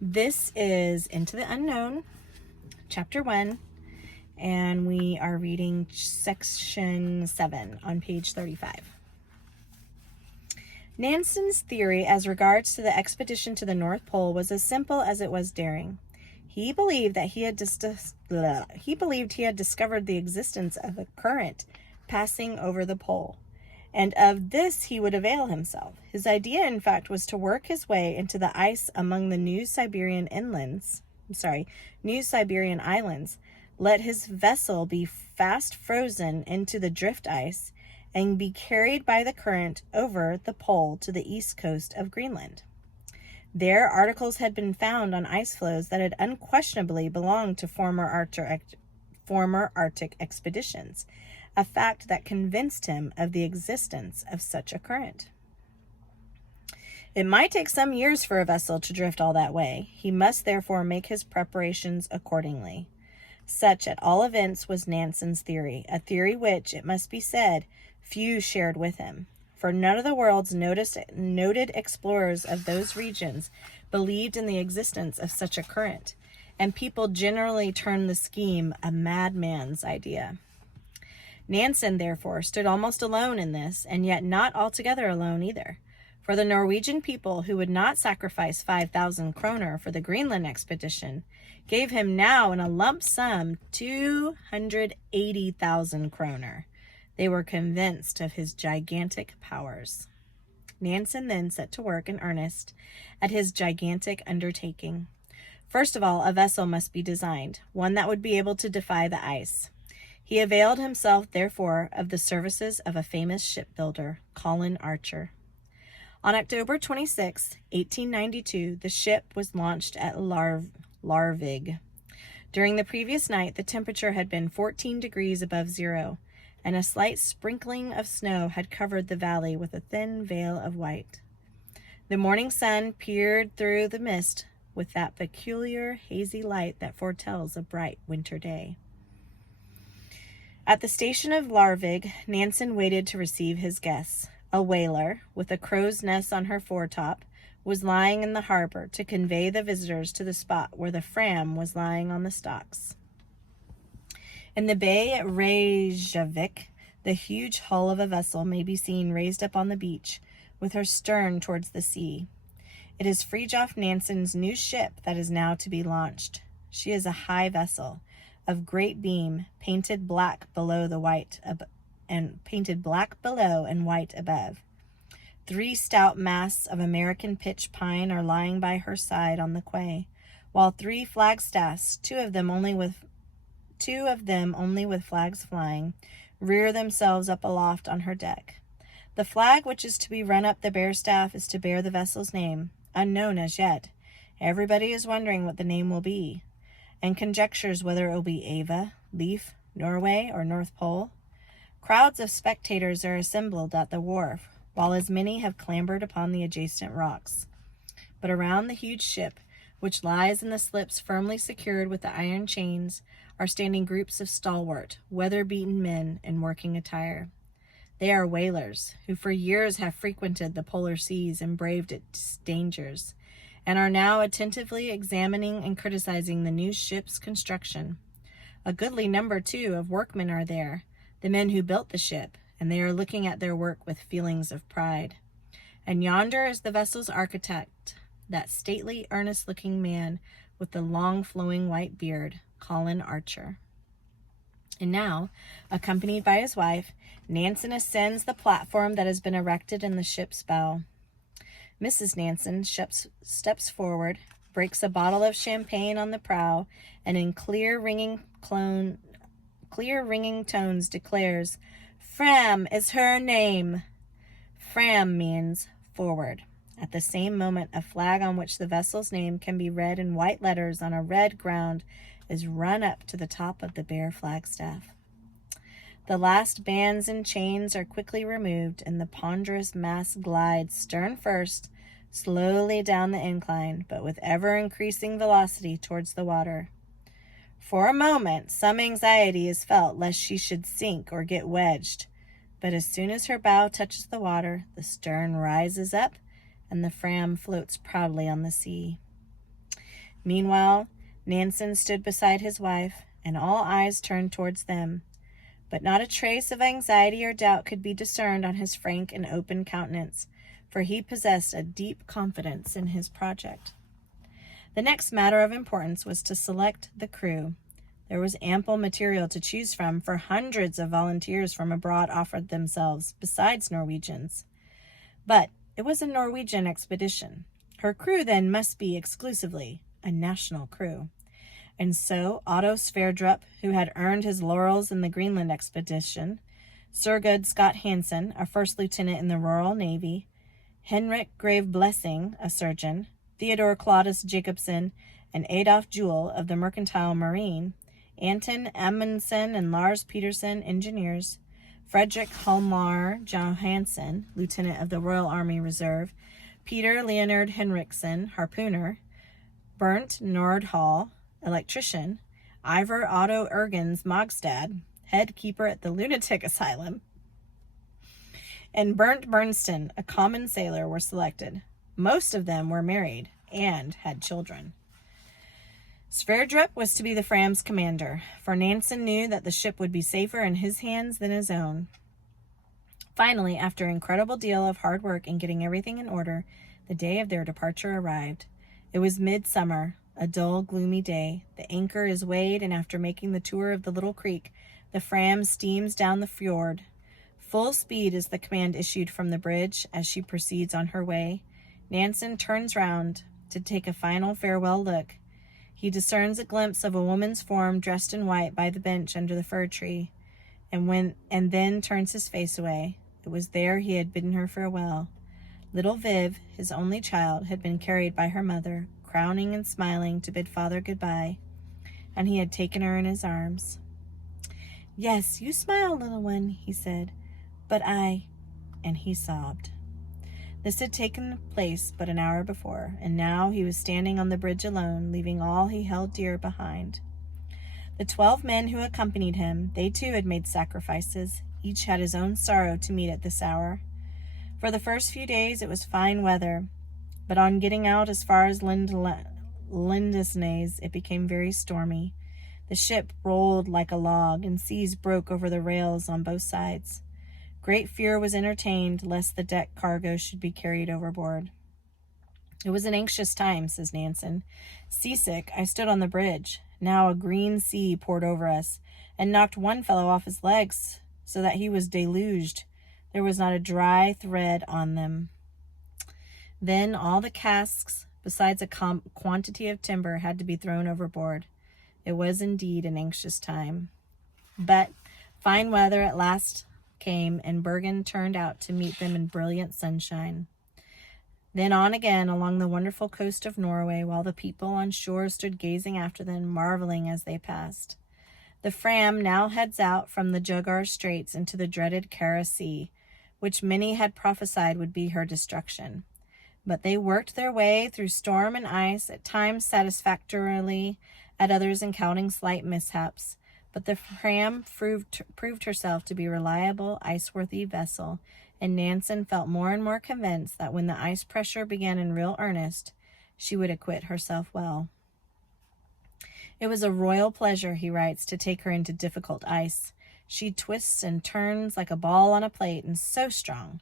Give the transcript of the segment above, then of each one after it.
This is Into the Unknown, Chapter 1, and we are reading Section 7 on page 35. Nansen's theory as regards to the expedition to the North Pole was as simple as it was daring. He believed that he had discovered the existence of a current passing over the pole, and of this he would avail himself. His idea, in fact, was to work his way into the ice among the New Siberian islands, let his vessel be fast frozen into the drift ice, and be carried by the current over the pole to the east coast of Greenland. There, articles had been found on ice floes that had unquestionably belonged to former Arctic expeditions, a fact that convinced him of the existence of such a current. It might take some years for a vessel to drift all that way. He must therefore make his preparations accordingly. Such, at all events, was Nansen's theory, a theory which, it must be said, few shared with him, for none of the world's noted explorers of those regions believed in the existence of such a current, and people generally turned the scheme a madman's idea. Nansen, therefore, stood almost alone in this, and yet not altogether alone either, for the Norwegian people, who would not sacrifice 5,000 kroner for the Greenland expedition, gave him now in a lump sum 280,000 kroner. They were convinced of his gigantic powers. Nansen then set to work in earnest at his gigantic undertaking. First of all, a vessel must be designed, one that would be able to defy the ice. He availed himself, therefore, of the services of a famous shipbuilder, Colin Archer. On October 26, 1892, the ship was launched at Larvik. During the previous night, the temperature had been 14 degrees above zero, and a slight sprinkling of snow had covered the valley with a thin veil of white. The morning sun peered through the mist with that peculiar hazy light that foretells a bright winter day. At the station of Larvik, Nansen waited to receive his guests. A whaler, with a crow's nest on her foretop, was lying in the harbor to convey the visitors to the spot where the Fram was lying on the stocks. In the bay at Reykjavik, the huge hull of a vessel may be seen raised up on the beach, with her stern towards the sea. It is Fridtjof Nansen's new ship that is now to be launched. She is a high vessel, of great beam, painted black below and white above. 3 stout masts of American pitch pine are lying by her side on the quay, while 3 flagstaffs, two of them only with flags flying, rear themselves up aloft on her deck. The flag which is to be run up the bare staff is to bear the vessel's name, unknown as yet. Everybody is wondering what the name will be, and conjectures whether it will be Ava, Leif, Norway, or North Pole. Crowds of spectators are assembled at the wharf, while as many have clambered upon the adjacent rocks. But around the huge ship, which lies in the slips firmly secured with the iron chains, are standing groups of stalwart, weather-beaten men in working attire. They are whalers, who for years have frequented the polar seas and braved its dangers, and are now attentively examining and criticizing the new ship's construction. A goodly number, too, of workmen are there, the men who built the ship, and they are looking at their work with feelings of pride. And yonder is the vessel's architect, that stately, earnest-looking man with the long, flowing white beard, Colin Archer. And now, accompanied by his wife, Nansen ascends the platform that has been erected in the ship's bow. Mrs. Nansen steps forward, breaks a bottle of champagne on the prow, and in clear ringing tones declares, "Fram is her name." Fram means forward. At the same moment, a flag on which the vessel's name can be read in white letters on a red ground is run up to the top of the bare flagstaff. The last bands and chains are quickly removed, and the ponderous mast glides stern first, slowly down the incline, but with ever-increasing velocity towards the water. For a moment, some anxiety is felt lest she should sink or get wedged, but as soon as her bow touches the water, the stern rises up, and the Fram floats proudly on the sea. Meanwhile, Nansen stood beside his wife, and all eyes turned towards them. But not a trace of anxiety or doubt could be discerned on his frank and open countenance, for he possessed a deep confidence in his project. The next matter of importance was to select the crew. There was ample material to choose from, for hundreds of volunteers from abroad offered themselves, besides Norwegians. But it was a Norwegian expedition. Her crew then must be exclusively a national crew. And so Otto Sverdrup, who had earned his laurels in the Greenland expedition, Sigurd Scott Hansen, a first lieutenant in the Royal Navy, Henrik Grave Blessing, a surgeon, Theodore Claudius Jacobsen, and Adolf Jewel of the Mercantile Marine, Anton Amundsen and Lars Petersen, engineers, Frederick Halmar Johansen, lieutenant of the Royal Army Reserve, Peter Leonard Henriksen, harpooner, Bernt Nordhall, electrician, Ivar Otto Ergens Mogstad, head keeper at the lunatic asylum, and Bernt Bernston, a common sailor, were selected. Most of them were married and had children. Sverdrup was to be the Fram's commander, for Nansen knew that the ship would be safer in his hands than his own. Finally, after an incredible deal of hard work in getting everything in order, the day of their departure arrived. It was midsummer, a dull, gloomy day. The anchor is weighed, and after making the tour of the little creek, the Fram steams down the fjord. Full speed is the command issued from the bridge as she proceeds on her way. Nansen turns round to take a final farewell look. He discerns a glimpse of a woman's form dressed in white by the bench under the fir tree, and then turns his face away. It was there he had bidden her farewell. Little Viv, his only child, had been carried by her mother, crowning and smiling to bid father goodbye, and he had taken her in his arms. "Yes, you smile, little one," he said, "but I," and he sobbed. This had taken place but an hour before, and now he was standing on the bridge alone, leaving all he held dear behind. The 12 men who accompanied him, they too had made sacrifices. Each had his own sorrow to meet at this hour. For the first few days it was fine weather, but on getting out as far as Lindesnes, it became very stormy. The ship rolled like a log, and seas broke over the rails on both sides. Great fear was entertained lest the deck cargo should be carried overboard. "It was an anxious time," says Nansen. "Seasick, I stood on the bridge. Now a green sea poured over us, and knocked one fellow off his legs, so that he was deluged. There was not a dry thread on them. Then all the casks, besides a quantity of timber, had to be thrown overboard. It was indeed an anxious time. But fine weather at last came, and Bergen turned out to meet them in brilliant sunshine. Then on again along the wonderful coast of Norway, while the people on shore stood gazing after them, marveling as they passed. The Fram now heads out from the Jugar Straits into the dreaded Kara Sea, which many had prophesied would be her destruction. But they worked their way through storm and ice, at times satisfactorily, at others encountering slight mishaps. But the Fram proved herself to be a reliable, ice-worthy vessel, and Nansen felt more and more convinced that when the ice pressure began in real earnest, she would acquit herself well. "It was a royal pleasure," he writes, "to take her into difficult ice. She twists and turns like a ball on a plate, and so strong.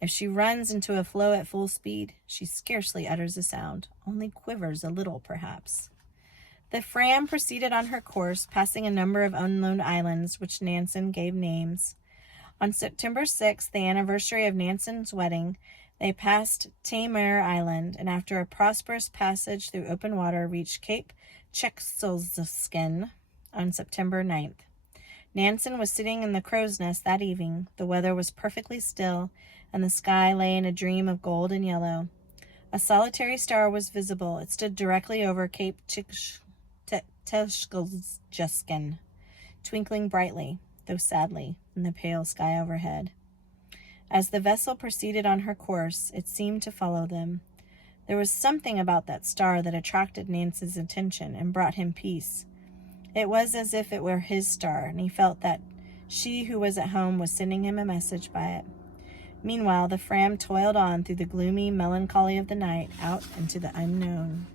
If she runs into a floe at full speed, she scarcely utters a sound, only quivers a little, perhaps." The Fram proceeded on her course, passing a number of unknown islands, which Nansen gave names. On September 6th, the anniversary of Nansen's wedding, they passed Tamar Island, and after a prosperous passage through open water, reached Cape Chekselzsken on September 9th. Nansen was sitting in the crow's nest that evening. The weather was perfectly still, and the sky lay in a dream of gold and yellow. A solitary star was visible. It stood directly over Cape Chekselzsken, twinkling brightly, though sadly, in the pale sky overhead. As the vessel proceeded on her course, it seemed to follow them. There was something about that star that attracted Nansen's attention and brought him peace. It was as if it were his star, and he felt that she who was at home was sending him a message by it. Meanwhile, the Fram toiled on through the gloomy melancholy of the night, out into the unknown.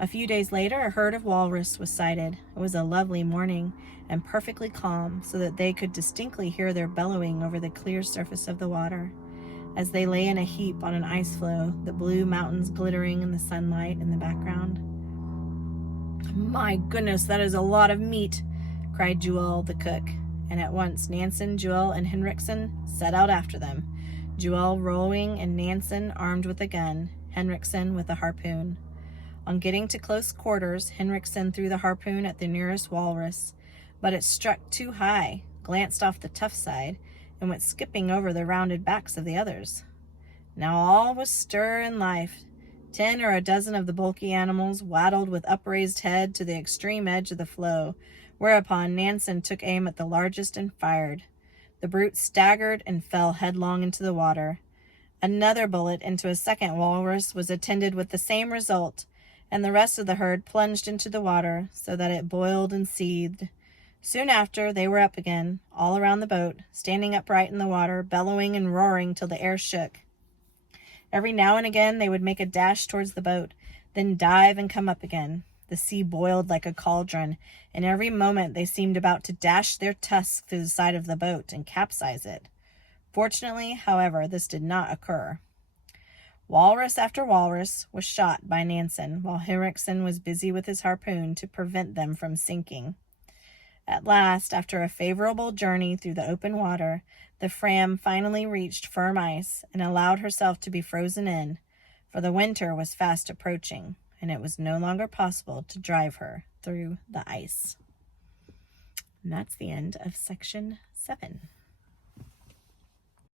A few days later, a herd of walrus was sighted. It was a lovely morning and perfectly calm, so that they could distinctly hear their bellowing over the clear surface of the water. As they lay in a heap on an ice floe, the blue mountains glittering in the sunlight in the background. "My goodness, that is a lot of meat," cried Jewel the cook, and at once Nansen, Jewel, and Henriksen set out after them, Jewel rowing and Nansen armed with a gun, Henriksen with a harpoon. On getting to close quarters, Henriksen threw the harpoon at the nearest walrus, but it struck too high, glanced off the tough side, and went skipping over the rounded backs of the others. Now all was stir and life. 10 or a dozen of the bulky animals waddled with upraised head to the extreme edge of the floe, whereupon Nansen took aim at the largest and fired. The brute staggered and fell headlong into the water. Another bullet into a second walrus was attended with the same result, and the rest of the herd plunged into the water so that it boiled and seethed. Soon after, they were up again, all around the boat, standing upright in the water, bellowing and roaring till the air shook. Every now and again they would make a dash towards the boat, then dive and come up again. The sea boiled like a cauldron, and every moment they seemed about to dash their tusks through the side of the boat and capsize it. Fortunately, however, this did not occur. Walrus after walrus was shot by Nansen, while Henriksen was busy with his harpoon to prevent them from sinking. At last, after a favorable journey through the open water, the Fram finally reached firm ice and allowed herself to be frozen in, for the winter was fast approaching, and it was no longer possible to drive her through the ice. And that's the end of section 7.